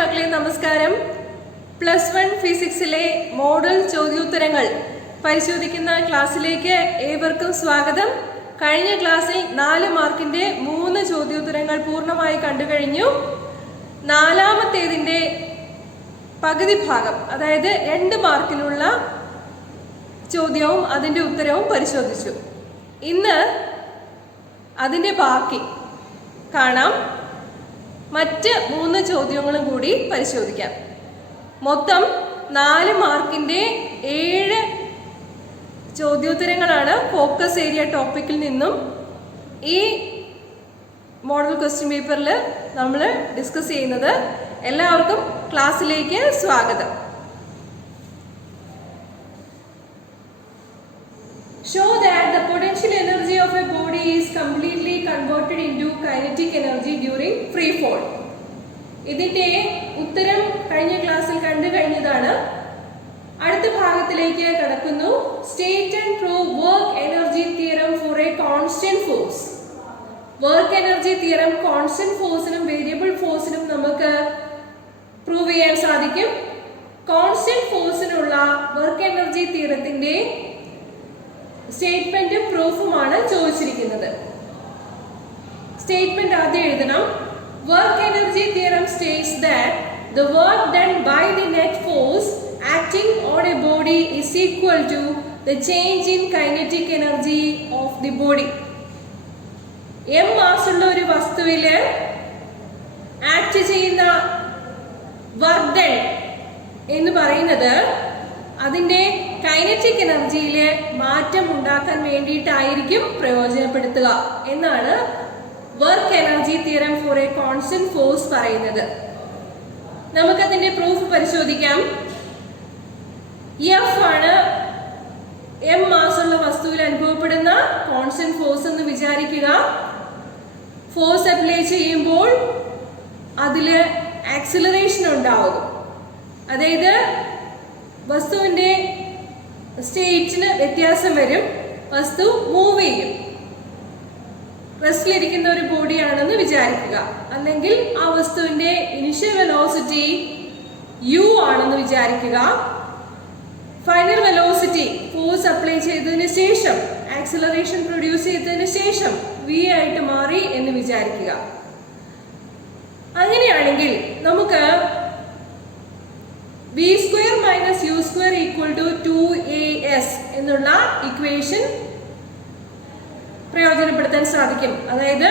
മക്കളെ നമസ്കാരം. +1 ഫിസിക്സിലെ മോഡൽ ചോദ്യോത്തരങ്ങൾ പരിശോധിക്കുന്ന ക്ലാസ്സിലേക്ക് ഏവർക്കും സ്വാഗതം. കഴിഞ്ഞ ക്ലാസ്സിൽ 4 മാർക്കിന്റെ 3 ചോദ്യോത്തരങ്ങൾ പൂർണ്ണമായി കണ്ടു കഴിഞ്ഞു. നാലാമത്തേതിന്റെ പകുതി ഭാഗം, അതായത് 2 മാർക്കിലുള്ള ചോദ്യവും അതിന്റെ ഉത്തരവും പരിശോധിച്ചു. ഇന്ന് അതിന്റെ ബാക്കി കാണാം. മറ്റ് 3 ചോദ്യങ്ങളും കൂടി പരിശോധിക്കാം. മൊത്തം 4 മാർക്കിന്റെ 7 ചോദ്യോത്തരങ്ങളാണ് ഫോക്കസ് ഏരിയ ടോപ്പിക്കിൽ നിന്നും ഈ മോഡൽ ക്വസ്റ്റ്യൻ പേപ്പറിൽ നമ്മൾ ഡിസ്കസ് ചെയ്യുന്നത്. എല്ലാവർക്കും ക്ലാസ്സിലേക്ക് സ്വാഗതം. Show that the potential energy of a body is completely converted into kinetic energy during free fall. ഇതിന്റെ ഉത്തരം കഴിഞ്ഞ ക്ലാസ്സിൽ കണ്ടു കഴിഞ്ഞതാണ്. അടുത്ത ഭാഗത്തിലേക്ക് കടക്കുന്നു. State and prove work energy theorem for a constant force. Work energy theorem constant ഫോഴ്സിനും വേരിയബിൾ ഫോഴ്സിനും നമുക്ക് പ്രൂവ് ചെയ്യാൻ സാധിക്കും. കോൺസ്റ്റന്റ് ഫോഴ്സിനുള്ള വർക്ക് എനർജി തിയറത്തിന്റെ സ്റ്റേറ്റ്മെന്റ് പ്രൂഫുമാണ് ചോദിച്ചിരിക്കുന്നത്. സ്റ്റേറ്റ്മെന്റ് ആദ്യം എഴുതണം. Work energy theorem states that the work done by the net force acting on a body is equal to the change in kinetic energy of the body. m mass ഉള്ള ഒരു വസ്തുവില് act ചെയ്യുന്ന work done എന്ന് പറയുന്നത് അതിന്റെ kinetic എനർജിയിൽ മാറ്റം ഉണ്ടാക്കാൻ വേണ്ടിയിട്ടായിരിക്കും പ്രയോജനപ്പെടുത്തുക എന്നാണ് work energy theorem four A constant force പറയുന്നത്. നമുക്കതിന്റെ പ്രൂഫ് പരിശോധിക്കാം. എഫ് ആണ് m മാസ് ഉള്ള വസ്തുവിൽ അനുഭവപ്പെടുന്ന കോൺസ്റ്റന്റ് ഫോഴ്സ് എന്ന് വിചാരിക്കുക. ഫോഴ്സ് അപ്ലൈ ചെയ്യുമ്പോൾ അതില് ആക്സിലറേഷൻ ഉണ്ടാവും. അതായത് വസ്തുവിന്റെ സ്റ്റേറ്റിന് വ്യത്യാസം വരും. വസ്തു മൂവ് ചെയ്യും. റെസ്റ്റിലിരിക്കുന്ന ഒരു ബോഡിയാണെന്ന് വിചാരിക്കുക. അല്ലെങ്കിൽ ആ വസ്തുവിന്റെ ഇനിഷ്യൽ വെലോസിറ്റി u ആണെന്ന് വിചാരിക്കുക. ഫൈനൽ വെലോസിറ്റി ഫോഴ്സ് അപ്ലൈ ചെയ്തതിന് ശേഷം ആക്സിലറേഷൻ പ്രൊഡ്യൂസ് ചെയ്തതിന് ശേഷം v ആയിട്ട് മാറി എന്ന് വിചാരിക്കുക. അങ്ങനെയാണെങ്കിൽ നമുക്ക് v² - u² = 2as എന്നുള്ള ഇക്വേഷൻ പ്രയോജനപ്പെടുത്താൻ സാധിക്കും. അതായത്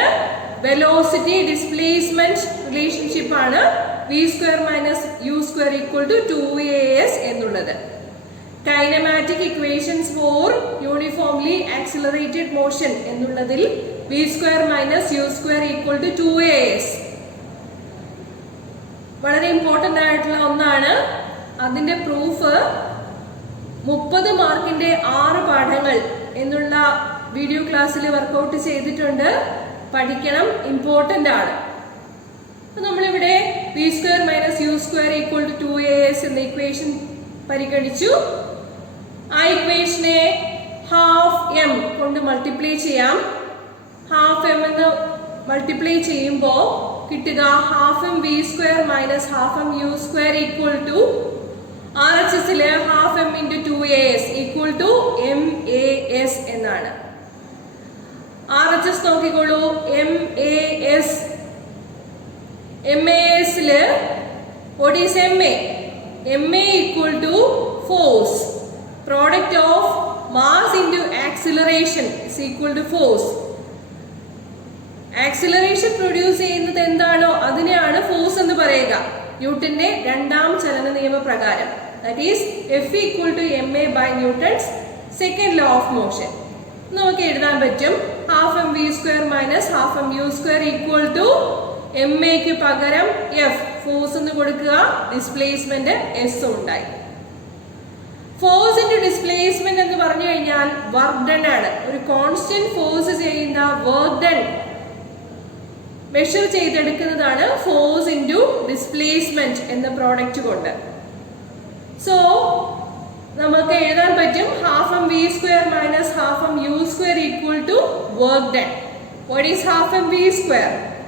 വെലോസിറ്റി ഡിസ്പ്ലേസ്മെന്റ് റിലേഷൻഷിപ്പ് ആണ് v² - u² = 2as എന്നുള്ളത്. Kinematic equations for uniformly accelerated motion എന്നുള്ളതിൽ v² - u² = 2as വളരെ ഇമ്പോർട്ടന്റ് ആയിട്ടുള്ള ഒന്നാണ്. അതിന്റെ പ്രൂഫ് 30 മാർക്കിന്റെ 6 പാഠങ്ങൾ എന്നുള്ള വീഡിയോ ക്ലാസ്സിൽ വർക്ക്ഔട്ട് ചെയ്തിട്ടുണ്ട്. പഠിക്കണം, ഇമ്പോർട്ടന്റ് ആണ്. നമ്മളിവിടെ v² - u² = 2as എന്ന ഇക്വേഷൻ പരിഗണിച്ചു. ആ ഇക്വേഷനെ ½ m കൊണ്ട് മൾട്ടിപ്ലൈ ചെയ്യാം. ½ m എന്ന് മൾട്ടിപ്ലൈ ചെയ്യുമ്പോൾ കിട്ടുക ½ m v² - ½ m u² = RHSല് ½ m × 2as = MAS എന്നാണ്. RHS നോക്കിക്കോളൂ. MASല് what is MA? MA = force. Product of mass into acceleration is equal to force. Acceleration produce ചെയ്യുന്നത് എന്താണോ അതിനെയാണ് ഫോഴ്സ് എന്ന് പറയുക. ന്യൂട്ടന്റെ 2ാം ചലന നിയമപ്രകാരം. That is F = ma/Newton's second law of motion. നമുക്ക് എഴുതാൻ പറ്റും ½ m v² - ½ m u² = ma ക്ക് പകരം F ഫോഴ്സ് എന്ന് കൊടുക്കുക. ഡിസ്പ്ലേസ്മെന്റ് S ഉണ്ടായി. ഫോഴ്സ് ഇൻടു ഡിസ്പ്ലേസ്മെന്റ് എന്ന് പറഞ്ഞു കഴിഞ്ഞാൽ വർക്ക് ഡൺ ആണ്. ഒരു കോൺസ്റ്റന്റ് ഫോഴ്സ് ചെയ്യുന്ന വർക്ക് ഡൺ മെഷർ ചെയ്തെടുക്കുന്നതാണ് ഫോഴ്സ് ഇൻടു ഡിസ്പ്ലേസ്മെന്റ് എന്ന പ്രോഡക്റ്റ് കൊണ്ട്. സോ നമുക്ക് എഴുതാൻ പറ്റും ½ m v² - ½ m u² = work done. What is ½ m v²?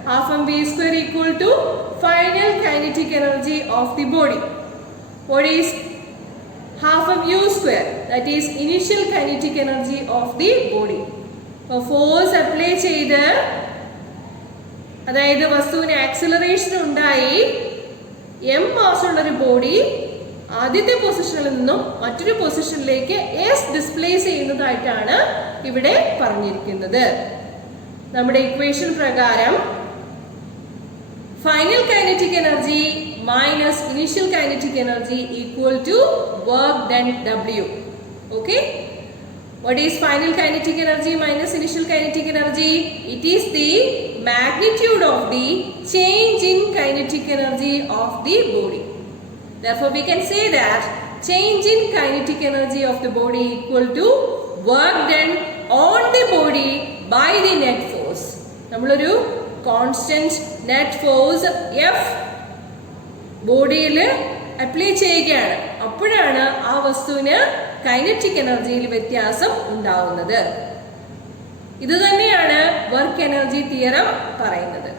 half mv square equal to final kinetic energy of the body. What is half mu square? That is initial kinetic energy of the body. അപ്പോൾ force apply ചെയ്ത്, അതായത് വസ്തുവിന് acceleration ഉണ്ടായി, M mass ഉള്ളൊരു body ആദ്യത്തെ പൊസിഷനിൽ നിന്നും മറ്റൊരു പൊസിഷനിലേക്ക് എസ് ഡിസ്പ്ലേസ് ചെയ്യുന്നതായിട്ടാണ് ഇവിടെ പറഞ്ഞിരിക്കുന്നത്. നമ്മുടെ ഇക്വേഷൻ പ്രകാരം final kinetic energy minus initial kinetic energy equal to work done W. Okay? What is final kinetic energy minus initial kinetic energy? It is the magnitude of the change in kinetic energy of the body. Therefore, we can say that change in kinetic energy of the body equal to work done on the body by the net force. നമ്മളൊരു constant net force F ബോഡിയിൽ apply ചെയ്യുകയാണ്. അപ്പോഴാണ് ആ വസ്തുവിന് kinetic എനർജിയിൽ വ്യത്യാസം ഉണ്ടാവുന്നത്. ഇത് തന്നെയാണ് വർക്ക് എനർജി തിയറം പറയുന്നത്.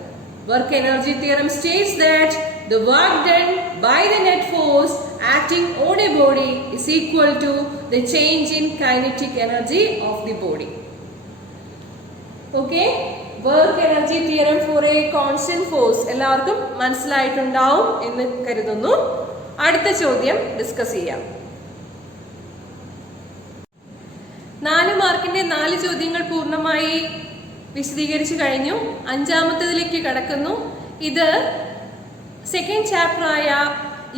Work energy theorem states that the work done by the net force acting on a body is equal to the change in kinetic energy of the body. Okay? Work energy theorem four A constant force എല്ലാവർക്കും മനസ്സിലായിട്ടുണ്ടാവും എന്ന് കരുതുന്നു. അടുത്ത ചോദ്യം discuss ചെയ്യാം. 4 മാർക്കിന്റെ 4 ചോദ്യങ്ങൾ പൂർണ്ണമായി വിശദീകരിച്ചു കഴിഞ്ഞു. 5ാമത്തേതിലേക്ക് കടക്കുന്നു. ഇത് സെക്കൻഡ് ചാപ്റ്റർ ആയ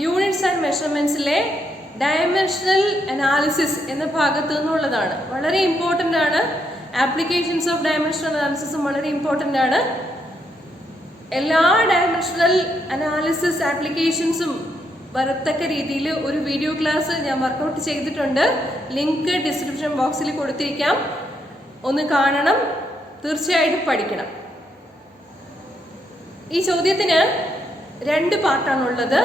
യൂണിറ്റ്സ് ആൻഡ് മെഷർമെന്റ്സിലെ ഡയമെൻഷണൽ അനാലിസിസ് എന്ന ഭാഗത്തു നിന്നുള്ളതാണ്. വളരെ ഇമ്പോർട്ടൻ്റ് ആണ്. ആപ്ലിക്കേഷൻസ് ഓഫ് ഡയമെൻഷണൽ അനാലിസിസും വളരെ ഇമ്പോർട്ടൻ്റ് ആണ്. എല്ലാ ഡയമെൻഷണൽ അനാലിസിസ് ആപ്ലിക്കേഷൻസും വരത്തക്ക രീതിയിൽ ഒരു വീഡിയോ ക്ലാസ് ഞാൻ വർക്കൗട്ട് ചെയ്തിട്ടുണ്ട്. ലിങ്ക് ഡിസ്ക്രിപ്ഷൻ ബോക്സിൽ കൊടുത്തിരിക്കാം. ഒന്ന് കാണണം, തീർച്ചയായിട്ടും പഠിക്കണം. ഈ ചോദ്യത്തിന് 2 പാർട്ടാണുള്ളത്.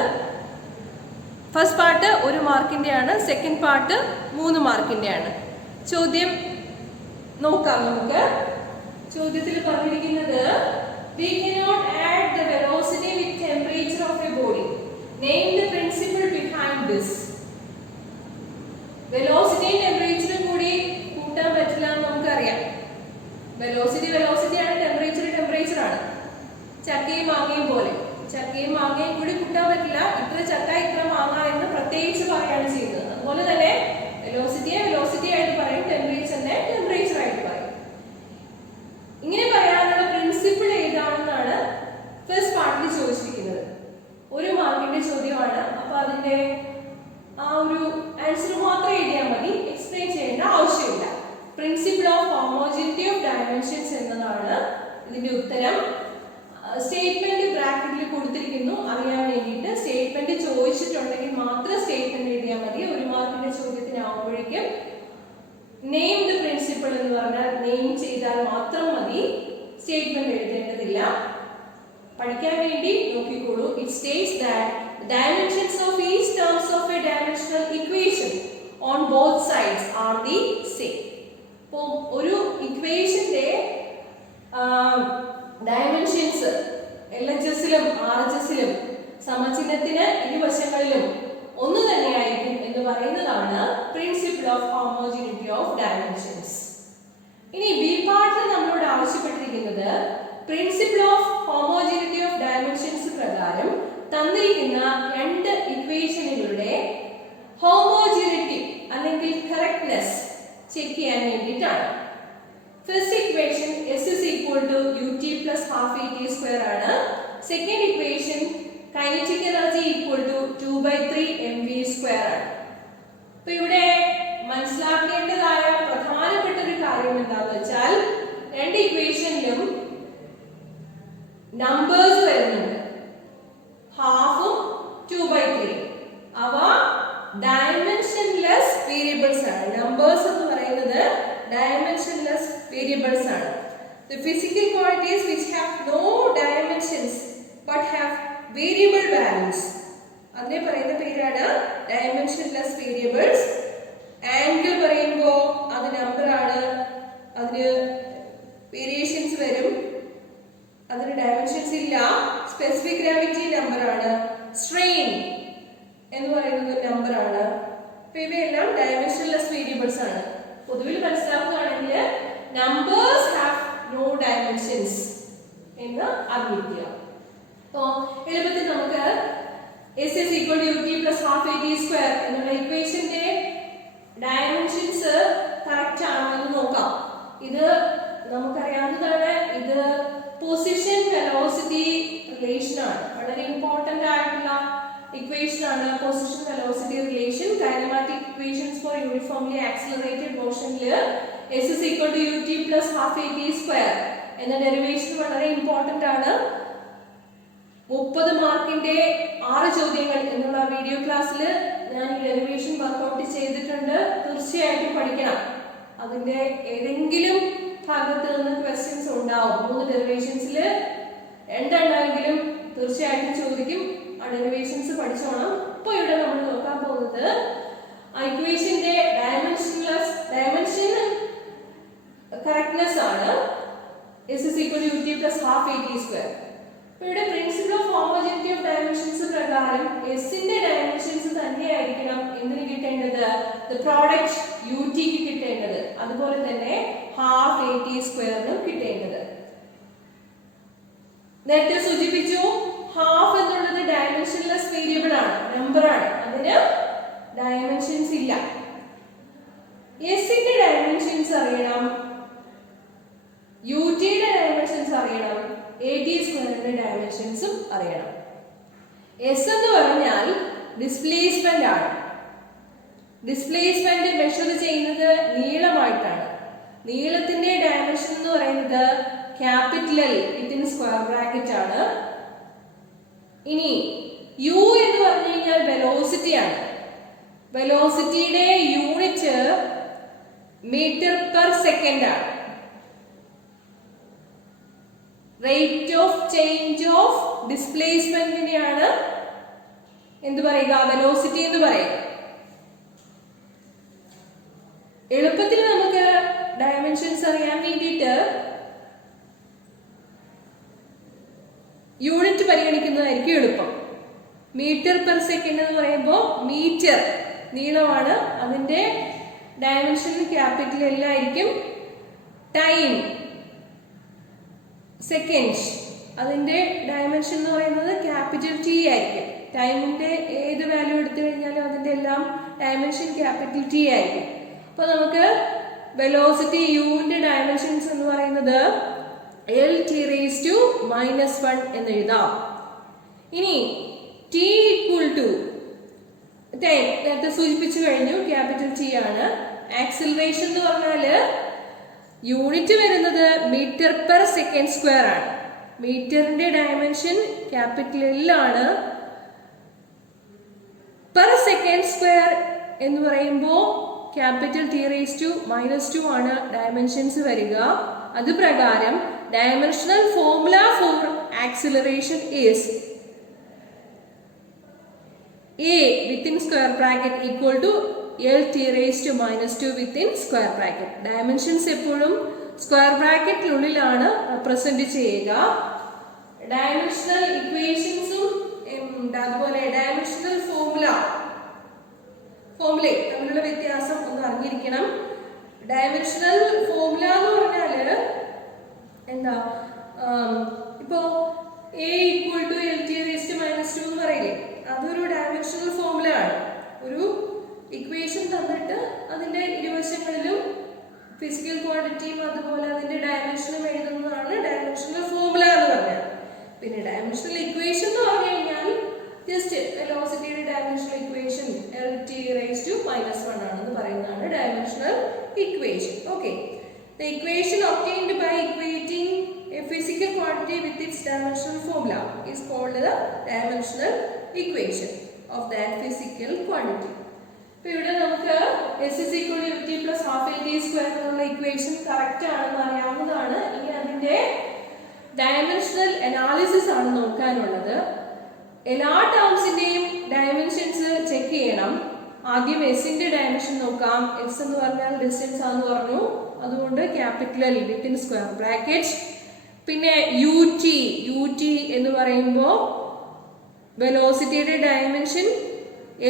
ഫസ്റ്റ് പാർട്ട് 1 മാർക്കിൻ്റെയാണ്, സെക്കൻഡ് പാർട്ട് 3 മാർക്കിൻ്റെയാണ്. ചോദ്യം നോക്കാം നമുക്ക്. ചോദ്യത്തിൽ പറഞ്ഞിരിക്കുന്നത് we cannot add the velocity with temperature of a body. Name the principle behind this. Velocity temperature കൂടി കൂട്ടാൻ പറ്റില്ല എന്ന് നമുക്കറിയാം. വെലോസിറ്റി ആണ്, ടെമ്പറേച്ചർ ആണ്. ചക്കയും മാങ്ങയും പോലെ. ചക്കയും മാങ്ങയും കൂടി കൂട്ടാൻ പറ്റില്ല. ഇത്ര ചക്ക ഇത്ര മാങ്ങ എന്ന് പ്രത്യേകിച്ച് പറയാണ് ചെയ്യുന്നത്. അതുപോലെ തന്നെ വെലോസിറ്റി ആയിട്ട് പറയും, ടെമ്പറേച്ചർ ആയിട്ട് പറയും. ഇങ്ങനെ പറയാനുള്ള പ്രിൻസിപ്പിൾ ഏതാണെന്നാണ് ഫസ്റ്റ് പാർട്ടിൽ ചോദിച്ചിരിക്കുന്നത്. 1 മാർക്കിന്റെ ചോദ്യമാണ്. അപ്പൊ അതിന്റെ ആ ഒരു ആൻസർ മാത്രം എഴുതിയാൽ മതി, എക്സ്പ്ലെയിൻ ചെയ്യേണ്ട ആവശ്യമില്ല. Principle of homogeneity of dimensions എന്നതാണ് ഇതിന്റെ ഉത്തരം. സ്റ്റേറ്റ്മെന്റ് ബ്രാക്കറ്റിൽ കൊടുത്തിരിക്കുന്നു അറിയാൻ വേണ്ടിയിട്ട്. സ്റ്റേറ്റ്മെന്റ് ചോദിച്ചിട്ടുണ്ടെങ്കിൽ മാത്രം സ്റ്റേറ്റ്മെന്റ് എഴുതിയാൽ മതി. 1 മാർക്കിന്റെ ചോദ്യത്തിനാവുമ്പോഴേക്കും നെയിം ദ പ്രിൻസിപ്പിൾ എന്ന് പറഞ്ഞാൽ നെയിം ചെയ്താൽ മാത്രം മതി, സ്റ്റേറ്റ്മെന്റ് എഴുതേണ്ടതില്ല. പഠിക്കാൻ വേണ്ടി നോക്കിക്കോളൂ. It States that dimensions of each terms of a dimensional equation on both sides are the same. അപ്പോൾ ഒരു ഇക്വേഷന്റെ ഡയമെൻഷൻസ് LHSലും RHSലും സമചിഹ്നത്തിന് ഇരുവശങ്ങളിലും ഒന്ന് തന്നെയായിരിക്കും എന്ന് പറയുന്നതാണ് principle of homogeneity of dimensions. ഇനി ബി പാർട്ടിൽ നമ്മളോട് ആവശ്യപ്പെട്ടിരിക്കുന്നത് principle of homogeneity of dimensions പ്രകാരം തന്നിരിക്കുന്ന 2 ഇക്വേഷനുകളുടെ ഹോമോജനിറ്റി അല്ലെങ്കിൽ കറക്റ്റ്നെസ് ചെക്ക് ചെയ്യാൻ വേണ്ടിയിട്ടാണ്. First equation S is equal to ut plus half at square ആണ്. Second equation kinetic energy equal to 2/3 mv square ആണ്. അപ്പൊ ഇവിടെ മനസ്സിലാക്കേണ്ടതായ പ്രധാനപ്പെട്ട ഒരു കാര്യം എന്താണെന്ന് വെച്ചാൽ 2 ഇക്വേഷനിലും നമ്പേഴ്സ് വരുന്നുണ്ട്. ഹാഫും 2/3 അവ ഡയമെൻഷൻലെസ് വേരിയബിൾസ് ആണ്. നമ്പേഴ്സ് എന്ന് പറയുന്നത് ഡയമെൻഷൻലെസ് വേരിയബിൾസ് ആണ്. The physical quantities which have no dimensions but have variable values അതിനെ പറയുന്ന പേരാണ് ഡയമെൻഷൻലെസ് വേരിയബിൾസ്. ആംഗിൾ പറയുമ്പോൾ അത് നമ്പർ ആണ്, അതിന് വേരിയേഷൻസ് വരും, അതിന് ഡയമെൻഷൻ സ്പെസിഫിക് ഗ്രാവിറ്റി നമ്പർ ആണ്, സ്ട്രെയിൻ എന്ന് പറയുന്നത് ഒരു നമ്പർ ആണ്. അപ്പൊ ഇവയെല്ലാം ഡയമെൻഷൻലെസ് വേരിയബിൾസ് ആണ്. പൊതുവിൽ മനസ്സിലാക്കുകയാണെങ്കിൽ നമ്പേഴ്സ് ഹാവ് നോ ഡയമെൻഷൻസ് എന്ന് അറിയിക്കുക. അപ്പോൾ എളുപ്പത്തിൽ നമുക്ക് S is equal to ut plus half at square എന്നുള്ള ഇക്വേഷന്റെ ഡയമെൻഷൻസ് കറക്റ്റ് ആണോ എന്ന് നോക്കാം. ഇത് നമുക്കറിയാവുന്നതാണ്. ഇത് പൊസിഷൻ വെലോസിറ്റി റിലേഷൻ ആണ്. വളരെ ഇമ്പോർട്ടന്റ് ആയിട്ടുള്ള ഇക്വേഷൻ ആണ് position velocity relation. Kinematic equations for uniformly accelerated മോഷനിൽ S is equal to ut plus half at square എന്ന ഡെറിവേഷൻ വളരെ ഇമ്പോർട്ടന്റ് ആണ്. 30 മാർക്കിന്റെ 6 ചോദ്യങ്ങൾ എന്നുള്ള വീഡിയോ ക്ലാസ്സിൽ ഞാൻ ഈ ഡെറിവേഷൻ വർക്ക്ഔട്ട് ചെയ്തിട്ടുണ്ട്. തീർച്ചയായിട്ടും പഠിക്കണം. അതിന്റെ ഏതെങ്കിലും ഭാഗത്ത് നിന്ന് ക്വസ്റ്റ്യൻസ് ഉണ്ടാവും. 3 ഡെറിവേഷൻസിൽ 2 എണ്ണമെങ്കിലും തീർച്ചയായിട്ടും ചോദിക്കും. ആ ഡെറിവേഷൻസ് പഠിച്ചോണം. ഇപ്പോൾ ഇവിടെ നമ്മൾ നോക്കാൻ പോകുന്നത് ഇക്വേഷന്റെ ഡയമെൻഷൻ കറക്റ്റ്നെസ് ആണ്. S is equal to ut plus half at square. ഇവിടെ principle of homogeneity of dimensions പ്രകാരം S ന്റെ ഡയമെൻഷൻസ് തന്നെയായിരിക്കണം എന്തിന് കിട്ടേണ്ടത്, ദ പ്രോഡക്റ്റ് ut ക്ക് കിട്ടേണ്ടത്. അതുപോലെ തന്നെ ഹാഫ് at സ്ക്വയറിനും കിട്ടേണ്ടത്. നേരത്തെ സൂചിപ്പിച്ചു ഹാഫ് എന്നുള്ളത് ഡയമെൻഷൻലെസ് വേരിയബിൾ ആണ്, നമ്പർ ആണ്. അതിന് ഡയമെൻഷൻസ് ഇല്ല. S ന്റെ ഡയമെൻഷൻസ് അറിയണം, ut യുടെ ഡയമെൻഷൻസ് അറിയണം, at സ്ക്വയറിന്റെ ഡയമെൻഷൻസും അറിയണം. S എന്ന് പറഞ്ഞാൽ ഡിസ്പ്ലേസ്മെന്റ് ആണ്. ഡിസ്പ്ലേസ്മെന്റ് മെഷർ ചെയ്യുന്നത് നീളമായിട്ടാണ്. നീളത്തിന്റെ ഡയമെൻഷൻ എന്ന് പറയുന്നത് capital L within square bracket ആണ്. ഇനി u എന്ന് പറഞ്ഞു കഴിഞ്ഞാൽ വെലോസിറ്റി ആണ്. വെലോസിറ്റിയുടെ യൂണിറ്റ് മീറ്റർ പെർ സെക്കൻഡ് ആണ്. റേറ്റ് ഓഫ് ചേഞ്ച് ഓഫ് ഡിസ്പ്ലേസ്മെന്റിനെയാണ് എന്ത് പറയുക, വെലോസിറ്റി എന്ന് പറയുക. എളുപ്പത്തിൽ നമുക്ക് ഡയമെൻഷൻസ് അറിയാൻ വേണ്ടിയിട്ട് യൂണിറ്റ് പരിഗണിക്കുന്നതായിരിക്കും എളുപ്പം. മീറ്റർ പെർ സെക്കൻഡ് എന്ന് പറയുമ്പോൾ മീറ്റർ നീളമാണ്, അതിന്റെ ഡയമെൻഷൻ ക്യാപിറ്റൽ L ആയിരിക്കും. ടൈം സെക്കൻഡ്, അതിന്റെ ഡയമെൻഷൻ എന്ന് പറയുന്നത് ക്യാപിറ്റൽ T ആയിരിക്കും. ടൈമിന്റെ ഏത് വാല്യൂ എടുത്തു കഴിഞ്ഞാലും അതിന്റെ എല്ലാം ഡയമെൻഷൻ ക്യാപിറ്റൽ T ആയിരിക്കും. അപ്പൊ നമുക്ക് വെലോസിറ്റി യുവിന്റെ ഡയമെൻഷൻസ് എന്ന് പറയുന്നത് L(t⁻⁻1) എന്ന് എഴുതാം. ഇനി T ഈക്വൽ ടു ടൈം നേരത്തെ സൂചിപ്പിച്ചു കഴിഞ്ഞു, ക്യാപിറ്റൽ T ആണ്. ആക്സിലറേഷൻ എന്ന് പറഞ്ഞാല് യൂണിറ്റ് വരുന്നത് മീറ്റർ പെർ സെക്കൻഡ് സ്ക്വയർ ആണ്. മീറ്ററിന്റെ ഡയമെൻഷൻ ക്യാപിറ്റൽ L ആണ്. പെർ സെക്കൻഡ് സ്ക്വയർ എന്ന് പറയുമ്പോൾ ക്യാപിറ്റൽ T⁻⁻2 ആണ് ഡയമെൻഷൻസ് വരിക. അത് പ്രകാരം dimensional formula four acceleration is A within square bracket equal to L(t⁻⁻2) within square bracket. Dimensions എപ്പോഴും സ്ക്വയർ ബ്രാക്കറ്റിനുള്ളിലാണ് റെപ്രസെന്റ് ചെയ്യുക. ഡയമെൻഷണൽ ഇക്വേഷൻസും അതുപോലെ ഡയമെൻഷണൽ ഫോർമുലയും തമ്മിലുള്ള വ്യത്യാസം ഒന്ന് അറിഞ്ഞിരിക്കണം. ഡയമെൻഷണൽ ഫോർമുല എന്ന് പറഞ്ഞാല് എന്താ, ഇപ്പോ A ഈക്വൽ ടു L(t⁻⁻2) എന്ന് പറയില്ലേ, അതൊരു ഡയമെൻഷണൽ ഫോർമുല ആണ്. ഒരു ഇക്വേഷൻ തന്നിട്ട് അതിന്റെ ഇരുവശങ്ങളിലും ഫിസിക്കൽ ക്വാണ്ടിറ്റിയും അതുപോലെ അതിന്റെ ഡയമെൻഷനും എഴുതുന്നതാണ് ഡയമെൻഷണൽ ഫോർമുല എന്ന് പറഞ്ഞാൽ. പിന്നെ ഡയമെൻഷണൽ ഇക്വേഷൻ എന്ന് പറഞ്ഞു കഴിഞ്ഞാൽ ജസ്റ്റ് വെലോസിറ്റിയുടെ ഡയമെൻഷണൽ ഇക്വേഷൻ L(t⁻⁻1) ആണെന്ന് പറയുന്നതാണ് dimensional equation. Okay, the equation obtained by equating a physical quantity with its dimensional formula is called the dimensional equation of that physical quantity. അപ്പോൾ ഇവിടെ നമുക്ക് S is equal to ut plus half at square എന്നുള്ള equation correct ആണെന്ന് അറിയാവുന്നതാണ്. ഇനി അതിന്റെ dimensional analysis ആണ് നോക്കാനുള്ളത്. എല്ലാ ടേംസിന്റെയും ഡയമെൻഷൻസ് ചെക്ക് ചെയ്യണം. ആദ്യം എസിന്റെ ഡയമെൻഷൻ നോക്കാം. എസ് എന്ന് പറഞ്ഞാൽ ഡിസ്റ്റൻസ് ആണെന്ന് പറഞ്ഞു, അതുകൊണ്ട് capital L within square bracket. പിന്നെ യു ടി എന്ന് പറയുമ്പോൾ വെലോസിറ്റിയുടെ ഡയമെൻഷൻ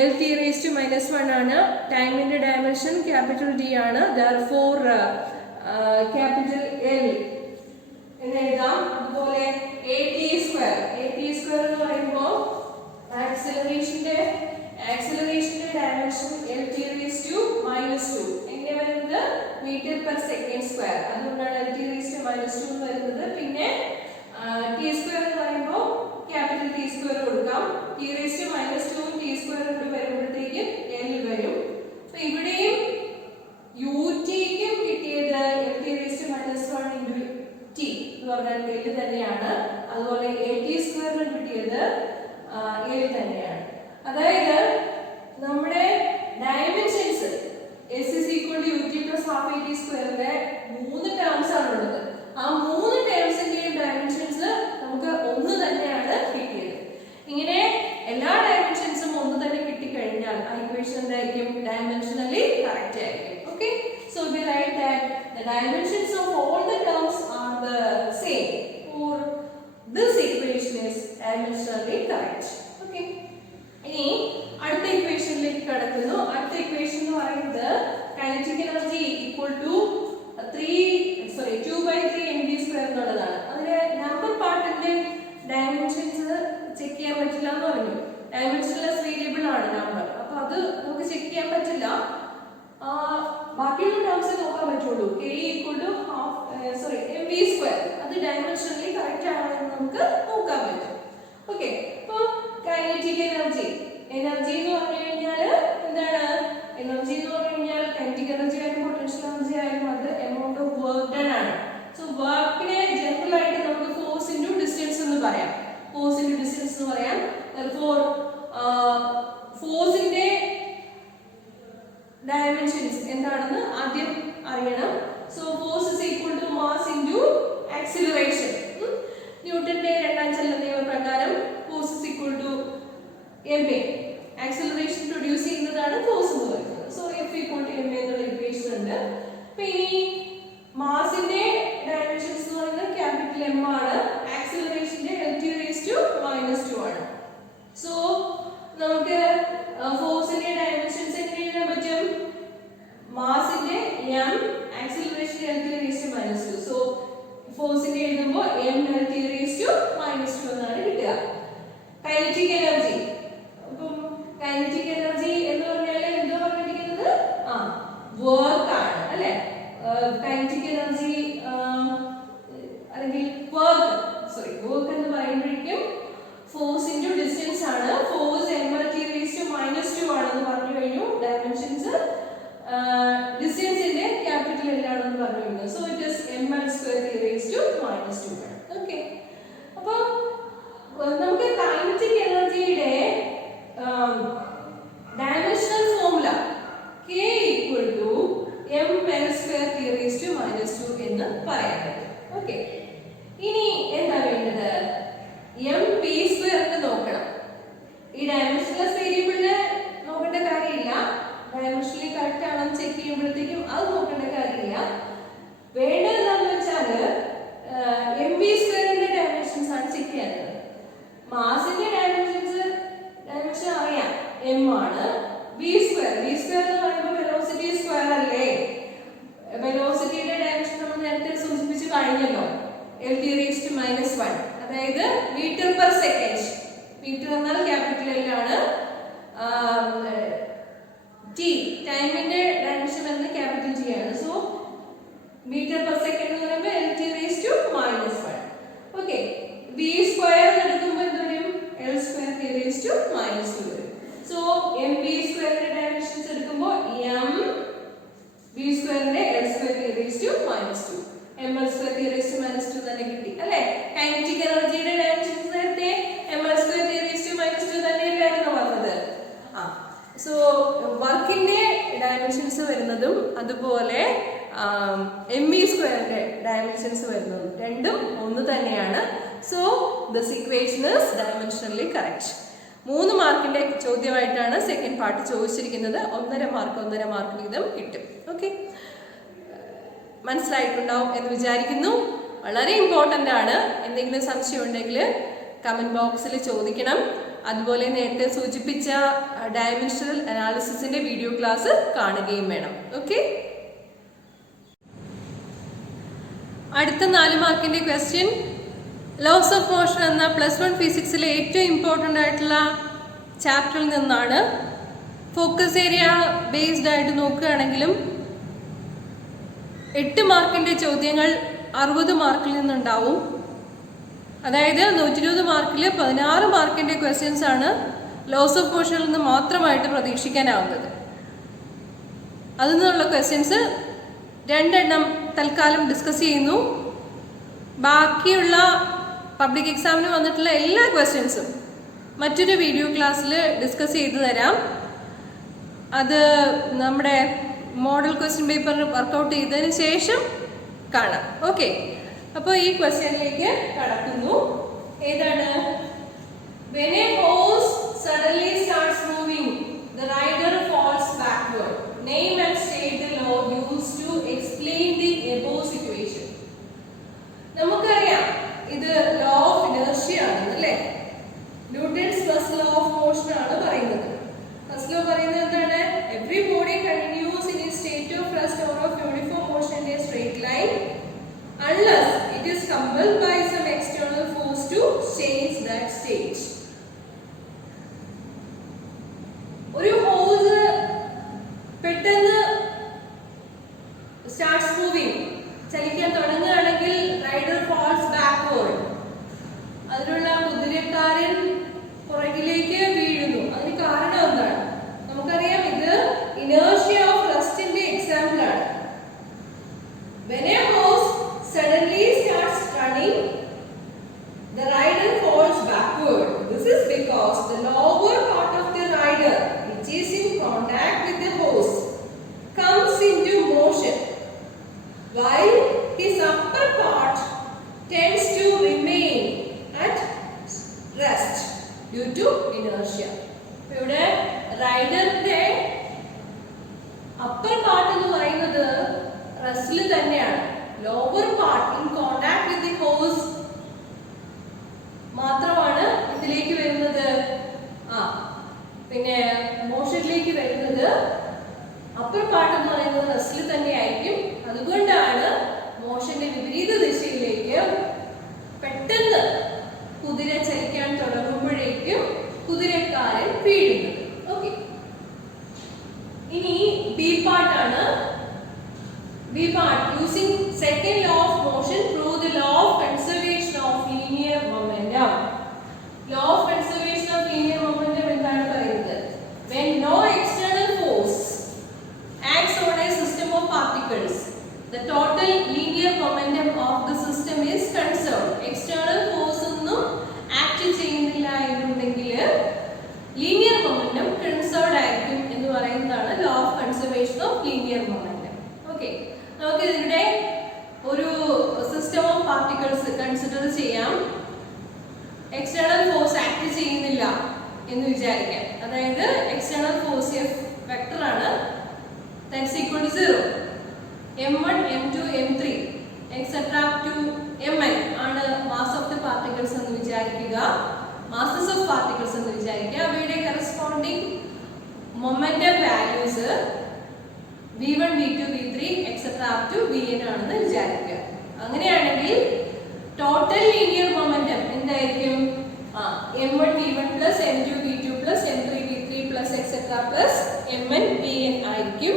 LT⁻⁻1 ആണ്. ടൈമിന്റെ ഡയമെൻഷൻ ക്യാപിറ്റൽ T ആണ്. therefore ക്യാപിറ്റൽ L എന്ന് എഴുതാം. അതുപോലെ AT² എന്ന് പറയുമ്പോൾ ആക്സിലറേഷന്റെ ഡയമെൻഷൻ LT⁻². എങ്ങനെ വരുന്നത്? m/s². അതുകൊണ്ടാണ് LT⁻² എന്ന് വരുന്നത്. പിന്നെ T² എന്ന് പറയുമ്പോൾ ക്യാപിറ്റൽ T² കൊടുക്കാം. T⁻²ഉം T² വരുമ്പോഴത്തേക്കും L വരും. അപ്പൊ ഇവിടെയും UT-ക്കും കിട്ടിയത് LT⁻⁻1 × T എന്ന് പറഞ്ഞാൽ L തന്നെയാണ്. അതുപോലെ AT² കിട്ടിയത് L തന്നെയാണ്. അതായത് നമ്മുടെ dimensions S = UT + ½ AT² 3 terms ആണുള്ളത്. ആ 3 ടേംസിന്റെയും ഡയമെൻഷൻസ് നമുക്ക് ഒന്ന് തന്നെയാണ് കിട്ടിയത്. ഇങ്ങനെ എല്ലാ ഡയമെൻഷൻസും ഒന്ന് തന്നെ കിട്ടിക്കഴിഞ്ഞാൽ ആ ഇക്വേഷൻ എന്തായിരിക്കും? ഡയമെൻഷനലി കറക്റ്റ് ആയിരിക്കും. Okay, so we write that the dimensions of all the terms are the same, or this equation is dimensionally correct. Okay, ഇനി അടുത്ത ഇക്വേഷനിലേക്ക് കടക്കുന്നു. അടുത്ത ഇക്വേഷൻ എന്ന് പറയുന്നത് kinetic energy equal to 2/3 mv² എന്നുള്ളതാണ്. അതിലെ നമ്പർ പാർട്ടിന്റെ ഡയമെൻഷൻസ് ചെക്ക് ചെയ്യാൻ പറ്റില്ല എന്ന് പറഞ്ഞു. ഡയമെൻഷൻലെസ് വേരിയബിൾ ആണ് നമ്പർ. അപ്പൊ അത് നമുക്ക് ചെക്ക് ചെയ്യാൻ പറ്റില്ല. ബാക്കിയുള്ള ടേംസ് നോക്കാൻ പറ്റുള്ളൂ. k = mv². അത് ഡയമെൻഷനലി കറക്റ്റ് ആണോ എന്ന് നമുക്ക് നോക്കാൻ പറ്റും. ഓക്കെ, അപ്പൊ കൈനറ്റിക് എനർജി എന്ന് പറഞ്ഞു കഴിഞ്ഞാൽ എന്താണ്? എനർജി എന്ന് പറഞ്ഞു കഴിഞ്ഞാൽ കൈനറ്റിക് എനർജി ആയാലും പൊട്ടൻഷ്യൽ എനർജി ആയാലും അത് എമൗണ്ട് ഓഫ് വർക്ക് ഡൺ ആണ്. സോ വർക്കിനെ ജനറൽ ആയിട്ട് നമുക്ക് ഫോഴ്സ് ഇൻറ്റു ഡിസ്റ്റൻസ് എന്ന് പറയാം. ഫോഴ്സിന്റെ ഡയമെൻഷൻസ് എന്താണെന്ന് ആദ്യം അറിയണം. So force is equal to mass into acceleration. ന്യൂട്ടന്റെ രണ്ടാം ചലന നിയമപ്രകാരം force is equal to ma. Acceleration produce ചെയ്യുന്നതാണ് ഫോഴ്സ് എന്ന് പറയുന്നത്. സോ F = ma എന്നുള്ള ഇക്വേഷൻ ഉണ്ട്. അപ്പൊ ഇനി മാസിന്റെ ഡയമെൻഷൻസ് എന്ന് പറയുന്നത് ക്യാപിറ്റൽ M ആണ്. ആക്സിലറേഷന്റെ LT⁻² ആണ്. സോ നമുക്ക് ഫോഴ്സിന്റെ ഡയമെൻഷൻസ് എങ്ങനെ എഴുതാൻ പറ്റും? മാസിന്റെ m, ആക്സിലറേഷന്റെ LT⁻². സോ ഫോഴ്സിന്റെ എഴുതുമ്പോൾ m/LT⁻² എന്നാണ് കിട്ടുക. കൈനറ്റിക് എനർജി, അപ്പം കൈനറ്റിക് എനർജി എന്ന് പറഞ്ഞാൽ എന്താ പറഞ്ഞിരിക്കുന്നത്? വർക്ക് ആണ് അല്ലെ? കൈനറ്റിക് എനർജി അല്ലെങ്കിൽ വർക്ക് എന്ന് പറയുമ്പോഴേക്കും ഫോഴ്സ് ഇൻറ്റു ഡിസ്റ്റൻസ് ആണ്. ഫോഴ്സ് m/T⁻² ആണെന്ന് പറഞ്ഞു കഴിഞ്ഞു. ഡയമെൻഷൻസ് ഡിസ്റ്റൻസിന്റെ ക്യാപിറ്റൽ L ആണെന്ന് പറഞ്ഞു കഴിഞ്ഞു. So it is m/²T⁻². Okay, അപ്പൊ നമുക്ക് കൈനറ്റിക് എനർജിയുടെ ഡയമെൻഷണൽ ഫോർമുല k = mL²T⁻² എന്ന് പറയാൻ പറ്റും. ഓക്കെ, ഇനി എന്താ വേണ്ടത്? mp² നോക്കണം. ഈ ഡയമെൻഷൻലെസ് വേരിയബിളിനെ നോക്കേണ്ട കാര്യമില്ല. ഡയമെൻഷനലി കറക്റ്റ് ആണെന്ന് ചെക്ക് ചെയ്യുമ്പോഴത്തേക്കും അത് നോക്കേണ്ട കാര്യമില്ല. വേണ്ടത് എന്താണെന്ന് വെച്ചാൽ mv² ഡയമെൻഷൻസ് ആണ് ചെക്ക് ചെയ്യുന്നത്. മാസിന്റെ ഡയമെൻഷൻ അറിയാം, m ആണ്. v² എന്ന് പറയുമ്പോൾ വെലോസിറ്റി സ്ക്വയർ അല്ലേ? വെലോസിറ്റിയുടെ ഡയമെൻഷൻ നമ്മൾ നേരത്തെ സൂചിപ്പിച്ചു കഴിഞ്ഞല്ലോ, LT⁻⁻1. അതായത് m/s. മീറ്റർ എന്നാൽ ക്യാപിറ്റൽ L ആണ്. T ടൈമിന്റെ ഡയമെൻഷൻ എന്നത് ക്യാപിറ്റൽ T ആണ്. സോ m/s എന്ന് പറയുമ്പോൾ LT⁻⁻1. ഓക്കെ, v² എടുക്കുമ്പോൾ എന്ത് വരും? L²T⁻² വരും. സോ mv² ഡയമെൻഷൻസ് എടുക്കുമ്പോൾ m, v²ന്റെ L²T⁻², mL²T⁻² തന്നെ കിട്ടി അല്ലേ? കൈനറ്റിക് എനർജിയുടെ ഡയമെൻഷൻസ് നേരത്തെ mL²T⁻² തന്നെയല്ലായിരുന്നു പറഞ്ഞത്. സോ വർക്കിന്റെ ഡയമെൻഷൻസ് വരുന്നതും അതുപോലെ mv²ന്റെ ഡയമെൻഷൻസ് വരുന്നതും രണ്ടും ഒന്ന് തന്നെയാണ്. So this equation is dimensionally correct. 3 മാർക്കിന്റെ ചോദ്യമായിട്ടാണ് സെക്കൻഡ് പാർട്ട് ചോദിച്ചിരിക്കുന്നത്. 1.5 മാർക്ക് വീതം കിട്ടും. ഓക്കെ, മനസ്സിലായിട്ടുണ്ടാവും എന്ന് വിചാരിക്കുന്നു. വളരെ ഇമ്പോർട്ടൻ്റ് ആണ്. എന്തെങ്കിലും സംശയം ഉണ്ടെങ്കിൽ കമൻറ്റ് ബോക്സിൽ ചോദിക്കണം. അതുപോലെ നേരത്തെ സൂചിപ്പിച്ച ഡയമെൻഷണൽ അനാലിസിസിന്റെ വീഡിയോ ക്ലാസ് കാണുകയും വേണം. ഓക്കെ, അടുത്ത 4 മാർക്കിന്റെ ക്വസ്റ്റ്യൻ ലോസ് ഓഫ് മോഷൻ എന്ന +1 ഫിസിക്സിലെ ഏറ്റവും ഇമ്പോർട്ടൻ്റ് ആയിട്ടുള്ള ചാപ്റ്ററിൽ നിന്നാണ്. ഫോക്കസ് ഏരിയ ബേസ്ഡ് ആയിട്ട് നോക്കുകയാണെങ്കിലും 8 മാർക്കിന്റെ ചോദ്യങ്ങൾ 60 മാർക്കിൽ നിന്നുണ്ടാവും. അതായത് 120 മാർക്കിൽ 16 മാർക്കിന്റെ ക്വസ്റ്റ്യൻസ് ആണ് ലോസ് ഓഫ് മോഷനിൽ നിന്ന് മാത്രമായിട്ട് പ്രതീക്ഷിക്കാനാവുന്നത്. അതിൽ നിന്നുള്ള ക്വസ്റ്റ്യൻസ് 2 എണ്ണം തൽക്കാലം ഡിസ്കസ് ചെയ്യുന്നു. ബാക്കിയുള്ള പബ്ലിക് എക്സാമിന് വന്നിട്ടുള്ള എല്ലാ ക്വസ്റ്റ്യൻസും മറ്റൊരു വീഡിയോ ക്ലാസ്സിൽ ഡിസ്കസ് ചെയ്തു തരാം. അത് നമ്മുടെ മോഡൽ ക്വസ്റ്റ്യൻ പേപ്പർ വർക്കൗട്ട് ചെയ്തതിന് ശേഷം കാണാം. ഓക്കെ, അപ്പോൾ ഈ ക്വസ്റ്റ്യനിലേക്ക് കടക്കുന്നു. ഏതാണ്? When a horse suddenly starts moving, the rider falls backward. Name and state the law used to explain the above situation. നമുക്കറിയാം ഇത് ലോ ഓഫ് ഇനർഷ്യ ആണ് അല്ലേ? Newton's first law of motion ആണ് പറയുന്നത്. ഫസ്റ്റ് ലോ പറയുന്നത് എന്താണ്? Every body continuous in it state of rest or of uniform motion in A straight line unless it is compelled by some external force to change that state. ഒരു horse പെട്ടെന്ന് starts moving, ചലിക്കാൻ തുടങ്ങുകയാണെങ്കിൽ rider false backward. അതിനുള്ള കുതിരക്കാരൻ പുറകിലേക്ക് വീഴുന്നു. അതിന് കാരണം എന്താണ്? നമുക്കറിയാം ഇത് ഇനേർഷ്യ ഓഫ് റെസ്റ്റിന്റെ എക്സാമ്പിൾ ആണ്. When a horse suddenly starts running, the rider falls backward. This is because the lower part of the rider, which is in contact with the horse, comes into motion, while his upper part tends to remain at rest due to inertia. ഇവിടെ റൈഡറിന്റെ upper part എന്ന് പറയുന്നത് റെസ്റ്റിൽ തന്നെയാണ്. Lower part in contact with the horse മാത്രമാണ് ഇതിലേക്ക് വരുന്നത്. പിന്നെ മോഷനിലേക്ക് വരുന്നത് upper part എന്ന് പറയുന്നത് റെസ്റ്റിൽ തന്നെ ആയിരിക്കും. അതുകൊണ്ടാണ് മോഷന്റെ വിപരീത ദിശയിലേക്ക് പെട്ടെന്ന് കുതിര ചലിക്കാൻ തുടങ്ങുമ്പോഴേക്കും കുതിരക്കാരൻ വീഴുന്നത്. ഓക്കെ, ഇനി ബി പാർട്ടാണ്. B part, using second law of motion, prove the law of conservation of linear momentum. Law of conservation of linear momentum എന്താണ് പറയുന്നത്? When no external force acts on a system of particles, the total linear momentum of the system is conserved. External force ഒന്നും act ചെയ്യുന്നില്ല എന്നുണ്ടെങ്കിൽ linear momentum conserved ആയിരിക്കും എന്ന് പറയുന്നതാണ് law of conservation of linear momentum. ഓക്കെ, നമുക്ക് ഇതിന്റെ ഒരു സിസ്റ്റം ഓഫ് പാർട്ടിക്കിൾസ് കൺസിഡർ ചെയ്യാം. എക്സ്റ്റേണൽ ഫോഴ്സ് ആക്ട് ചെയ്യുന്നില്ല എന്ന് വിചാരിക്കാം. അതായത് എക്സ്റ്റേണൽ ഫോഴ്സ് F വെക്ടർ ആണ്. That's equal to 0. m1 m2 m3 etcetera to mn ആണ് മാസ് ഓഫ് ദി പാർട്ടിക്കിൾസ് എന്ന് വിചാരിക്കുക. മാസസ് ഓഫ് പാർട്ടിക്കിൾസ് എന്ന് വിചാരിക്കുക. അവയുടെ corresponding momentum values v1 v2 v3 etcetera up to vn ആണെന്ന് വിചാരിക്കുക. അങ്ങനെയാണെങ്കിൽ ടോട്ടൽ ലീനിയർ മൊമെന്റം എന്തായിരിക്കും? m1 v1 plus m2 v2 plus m3 v3 plus etcetera plus mn vn ആയിരിക്കും.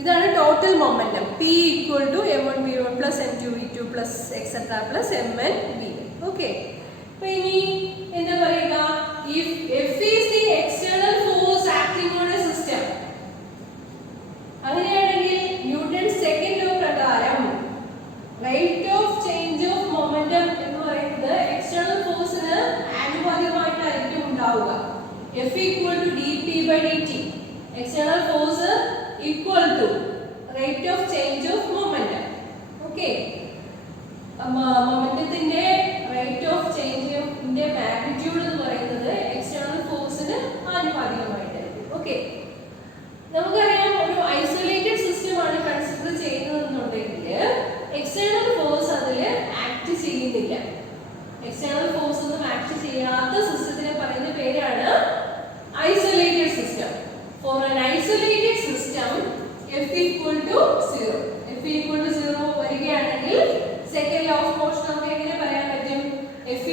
ഇതാണ് total momentum. p equal to m1 v1 plus m2 v2 plus etcetera plus mn vn. Okay, അപ്പൊ ഇനി എന്താ പറയുക? if F is the external force acting on a system, അങ്ങനെയാണെങ്കിൽ Newton second law പ്രകാരം rate of change of momentum എന്ന് പറയുന്നത് external ഫോഴ്സിന് ആനുപാതികമായിട്ടായിരിക്കും ഉണ്ടാവുക. F equal to dp/dt. External force equal to rate of change of momentum. Okay, മൊമെന്റത്തിന്റെ rate of ചേഞ്ചിന്റെ magnitude എന്ന് പറയുന്നത് എക്സ്റ്റേണൽ ഫോഴ്സിന് ആനുപാതികമായിട്ടായിരിക്കും. ഓക്കെ, നമുക്കറിയാം ഒരു ഐസൊലേറ്റഡ് സിസ്റ്റം ആണ് കൺസിഡർ ചെയ്യുന്നതെന്നുണ്ടെങ്കിൽ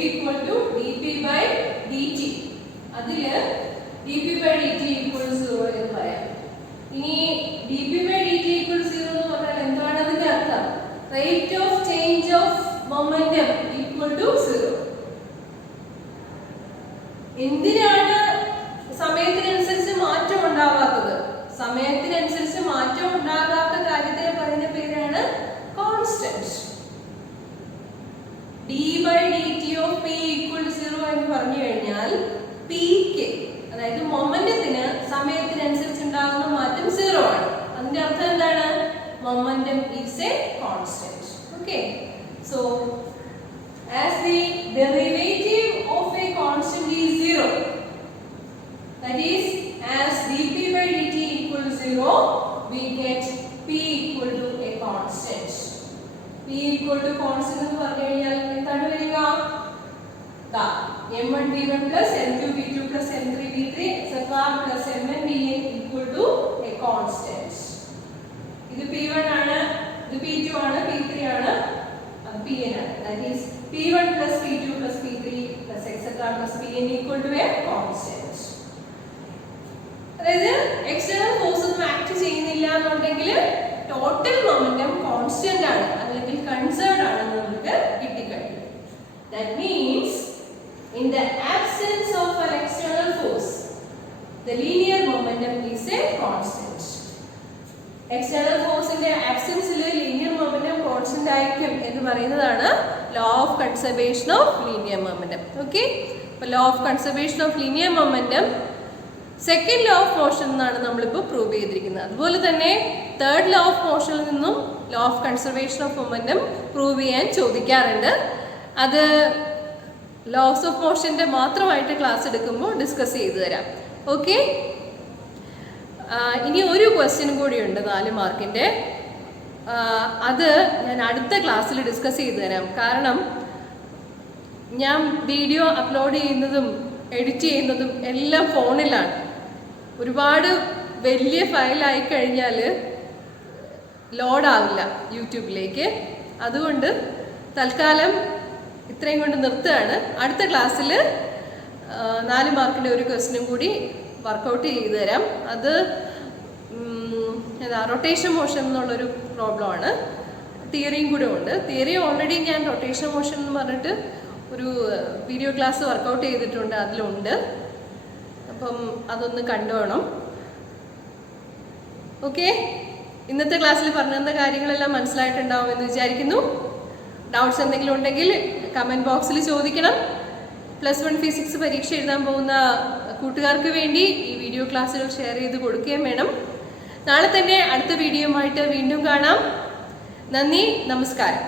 equal to dp by dt. അതില് dp by dt equal to 0 എന്ന് പറയാം. ഇനി dp by dt equal to 0 എന്ന് പറഞ്ഞാൽ എന്താണ് അതിന്റെ അർത്ഥം? Rate of change of momentum equal to 0. എന്തിനാണ് സമയത്തിനനുസരിച്ച് മാറ്റം ഉണ്ടാവാത്തത്? സമയത്തിനനുസരിച്ച് മാറ്റം ഉണ്ടാകാത്ത കാര്യത്തിനെ പറയുന്ന പേരാണ് constant. d by dt of p equal to 0 എന്ന് പറഞ്ഞു കഴിഞ്ഞാൽ pക്ക് അതായത് മൊമെന്റത്തിന് സമയത്തിനനുസരിച്ച് ഉണ്ടാകുന്ന മാറ്റം 0 ആണ്. അതിന്റെ അർത്ഥം എന്താണ്? Momentum is A constant. Okay, so as the derivative of a constant is 0, that is as dp by dt equal to 0, we get p equal to a constant. p equal to constant എന്ന് പറഞ്ഞു കഴിഞ്ഞാൽ എന്താണ് വരിക? ദാ m1 p1 plus m2 p2 plus m3 p3 etc plus mn pn equal to a constant. ഇത് p1 ആണ്, ഇത് p2 ആണ്, p3 ആണ്, അത് pn ആണ്. That is p1 plus p2 plus p3 plus etc plus pn equal to a constant. അതായത് external force ഒന്നും act ചെയ്യുന്നില്ല എന്നുണ്ടെങ്കിൽ ടോട്ടൽ മൊമെന്റം കോൺസ്റ്റന്റ് ആണ് അല്ലെങ്കിൽ കൺസേർവ്ഡ് ആണെന്ന് നമുക്ക് കിട്ടിക്കഴിഞ്ഞു. That means in the absence of an external force, the linear momentum is a constant. External force in the absence of linear momentum constant ആയിരിക്കും എന്ന് പറയുന്നതാണ് law of conservation of linear momentum. Okay, അപ്പോൾ law of conservation of linear momentum second law of motion എന്നാണ് നമ്മളിപ്പോൾ prove ചെയ്തിരിക്കുന്നത്. അതുപോലെ തന്നെ third law of മോഷനിൽ നിന്നും law of conservation of momentum prove ചെയ്യാൻ ചോദിക്കാറുണ്ട്. അത് ലോസ് ഓഫ് മോഷന്റെ മാത്രമായിട്ട് ക്ലാസ് എടുക്കുമ്പോൾ ഡിസ്കസ് ചെയ്തു തരാം. ഓക്കെ, ഇനി ഒരു ക്വസ്റ്റ്യനും കൂടിയുണ്ട് 4 മാർക്കിൻ്റെ. അത് ഞാൻ അടുത്ത ക്ലാസ്സിൽ ഡിസ്കസ് ചെയ്തു തരാം. കാരണം ഞാൻ വീഡിയോ അപ്ലോഡ് ചെയ്യുന്നതും എഡിറ്റ് ചെയ്യുന്നതും എല്ലാം ഫോണിലാണ്. ഒരുപാട് വലിയ ഫയലായി കഴിഞ്ഞാൽ ലോഡാവില്ല യൂട്യൂബിലേക്ക്. അതുകൊണ്ട് തൽക്കാലം ഇത്രയും കൊണ്ട് നിർത്തുകയാണ്. അടുത്ത ക്ലാസ്സിൽ 4 മാർക്കിൻ്റെ ഒരു ക്വസ്റ്റ്യനും കൂടി വർക്കൗട്ട് ചെയ്തു തരാം. അത് റൊട്ടേഷൻ മോഷൻ എന്നുള്ളൊരു പ്രോബ്ലമാണ്. തിയറിയും കൂടെ ഉണ്ട്. തിയറി ഓൾറെഡി ഞാൻ റൊട്ടേഷൻ മോഷൻ എന്ന് പറഞ്ഞിട്ട് ഒരു വീഡിയോ ക്ലാസ് വർക്കൗട്ട് ചെയ്തിട്ടുണ്ട്, അതിലുണ്ട്. അപ്പം അതൊന്ന് കണ്ടുവേണം. ഓക്കെ, ഇന്നത്തെ ക്ലാസ്സിൽ പറഞ്ഞ കാര്യങ്ങളെല്ലാം മനസ്സിലായിട്ടുണ്ടാവുമെന്ന് വിചാരിക്കുന്നു. ഡൗട്ട്സ് എന്തെങ്കിലും ഉണ്ടെങ്കിൽ കമൻറ്റ് ബോക്സിൽ ചോദിക്കണം. +1 ഫിസിക്സ് പരീക്ഷ എഴുതാൻ പോകുന്ന കൂട്ടുകാർക്ക് വേണ്ടി ഈ വീഡിയോ ക്ലാസ്സുകൾ ഷെയർ ചെയ്ത് കൊടുക്കുകയും വേണം. നാളെ തന്നെ അടുത്ത വീഡിയോയുമായിട്ട് വീണ്ടും കാണാം. നന്ദി, നമസ്കാരം.